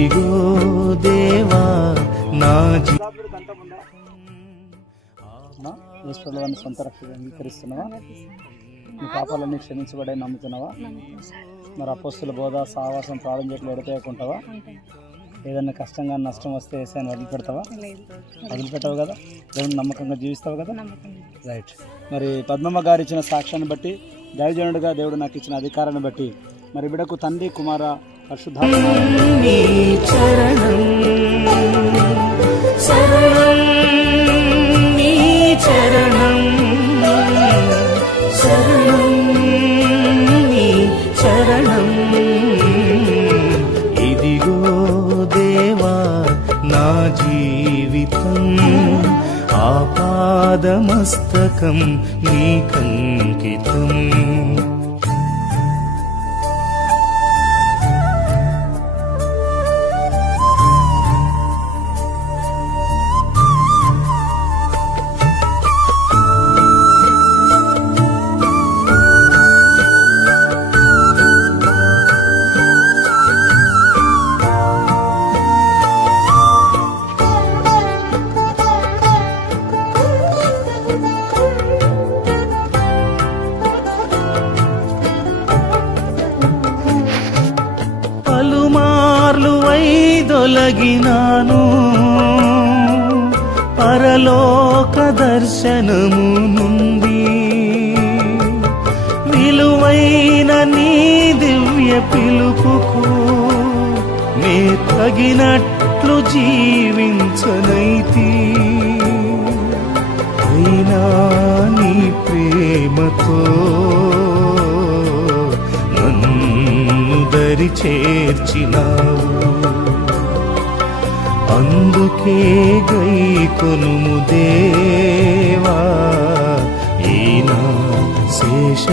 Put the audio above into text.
ఇదిగో దేవా నా ఈశ్వరుని సొంత రక్షగా అంగీకరిస్తున్నావా? నీ పాపాలన్నీ క్షమించబడే నమ్ముతున్నావా? మరి అపోస్తుల బోధ సావాసం ప్రారంభం చేయట్లు ఎడతేయకుంటావా? ఏదైనా కష్టంగా నష్టం వస్తే ఏసాన్ని వదిలిపెడతావా? వదిలిపెట్టావు కదా, దేవుని నమ్మకంగా జీవిస్తావు కదా. రైట్. మరి పద్మమ్మ గారు ఇచ్చిన సాక్ష్యాన్ని బట్టి, దైవజనుడిగా దేవుడు నాకు ఇచ్చిన అధికారాన్ని బట్టి, మరి బిడకు తండ్రి కుమార పరిశుద్ధాత్మ ఇదిగో దేవా నా జీవితం ఆపాదమస్తకం నీకంకితం. పలుమార్లు వైదొలగినాను, పరలోక దర్శనము నుండి విలువైన నీ దివ్య పిలుపుకు నే తగినట్లు జీవించనైతి. అయినా నీ ప్రేమతో దరి చేర్చినావు, అందుకే గైకొనుము దేవా ఈ నా శేష